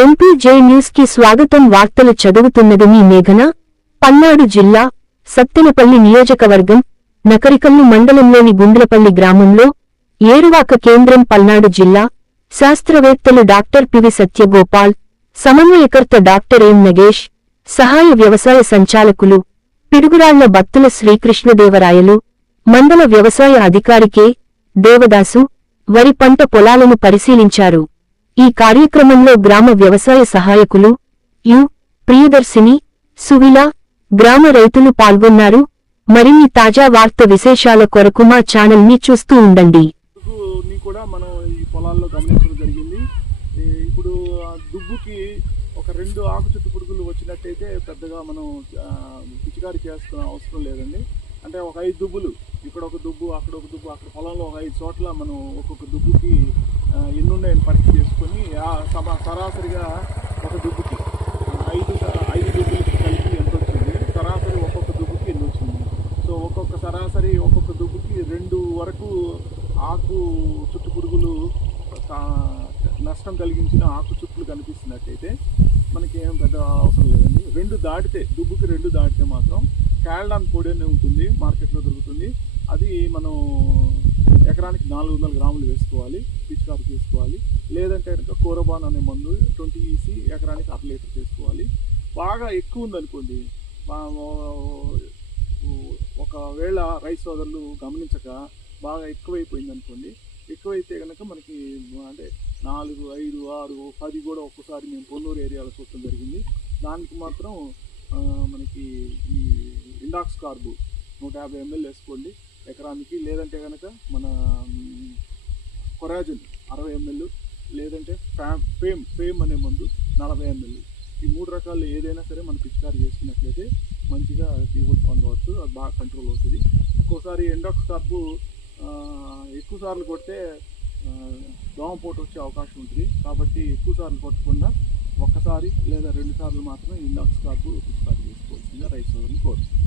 MPJ news కి స్వాగతం. వార్తలు చదువుతున్నది మీ మేఘన. పల్నాడు జిల్లా సత్తెనపల్లి నియోజకవర్గం నకరికల్లు మండలంలోని గుండ్లపల్లి గ్రామంలో ఏరువాక కేంద్రం పల్నాడు జిల్లా శాస్త్రవేత్తలు డాక్టర్ పివి సత్యగోపాల్, సమన్వయకర్త డాక్టర్ ఎం నగేష్, సహాయ వ్యవసాయ సంచాలకులు పిడుగురాళ్ల బత్తుల శ్రీకృష్ణదేవరాయలు, మండల వ్యవసాయ అధికారి కె దేవదాసు వరి పంట పొలాలను పరిశీలించారు. ఈ కార్యక్రమంలో గ్రామ వ్యవసాయ సహాయకులు యు ప్రియదర్శిని, సువిల, గ్రామ రైతులు పాల్గొన్నారు. మరిన్ని తాజా వార్త విశేషాల కొరకు మా ఛానల్ ని చూస్తూ ఉండండి. కూడా మనం ఈ పొలాల్లో గమనించడం జరిగింది. ఇప్పుడు దుబ్బుకి ఒక 2 ఆకు చుట్టు పురుగులు వచ్చినట్టయితే పెద్దగా మనం పిచికారి చేస్తున్న అవసరం లేదండి. అంటే ఒక 5 దుబ్బులు, ఇక్కడ ఒక దుబ్బు, అక్కడ ఒక దుబ్బు, అక్కడ పొలంలో ఒక 5 చోట్ల మనం ఒక్కొక్క దుబ్బుకి ఎన్ని ఉన్నాయని పరీక్ష చేసుకొని సరాసరిగా ఒక దుబ్బుకి 5 దుబ్బులకి కలిపి ఎంత వచ్చింది, సరాసరి ఒక్కొక్క దుబ్బుకి ఎన్ని వచ్చింది. సో సరాసరి ఒక్కొక్క దుబ్బుకి 2 వరకు ఆకు చుట్టు పురుగులు నష్టం కలిగించిన ఆకు చుట్లు కనిపిస్తున్నట్టయితే మనకి ఏం పెద్ద అవసరం లేదండి. 2 దాటితే, దుబ్బుకి 2 దాటితే మాత్రం క్యాల్డాన్ పొడి అనే ఉంటుంది, మార్కెట్లో దొరుకుతుంది. అది మనం ఎకరానికి 400 గ్రాములు వేసుకోవాలి, పిచికారి చేసుకోవాలి. లేదంటే కనుక కోరబాన్ అనే మందు 20 EC ఎకరానికి 1/2 లీటర్ చేసుకోవాలి. బాగా ఎక్కువ ఉందనుకోండి, ఒకవేళ రైతు సోదరులు గమనించక బాగా ఎక్కువైపోయింది అనుకోండి, ఎక్కువైతే కనుక మనకి అంటే 4, 5, 6, 10 కూడా ఒక్కసారి మేము పొన్నూరు ఏరియాలో చూడటం జరిగింది. దానికి మాత్రం మనకి ఈ ఇండాక్స్ కార్బు 150 ml వేసుకోండి ఎకరానికి. లేదంటే కనుక మన కొరాజిన్ 60 ml, లేదంటే ఫేమ్ అనే మందు 40 ml. ఈ 3 రకాలు ఏదైనా సరే మనం పిచికారి చేసుకున్నట్లయితే మంచిగా దిగుబడి పొందవచ్చు, అది బాగా కంట్రోల్ అవుతుంది. ఒక్కోసారి ఇండాక్స్ కార్బు ఎక్కువ సార్లు కొడితే దోమపోటు వచ్చే అవకాశం ఉంటుంది. కాబట్టి ఎక్కువ సార్లు కొట్టకుండా ఒక్కసారి లేదా 2 సార్లు మాత్రమే ఇండాక్స్ కార్బు పిచికారి చేసుకోవాల్సిందిగా రైతు సోదరుని కోరుతుంది.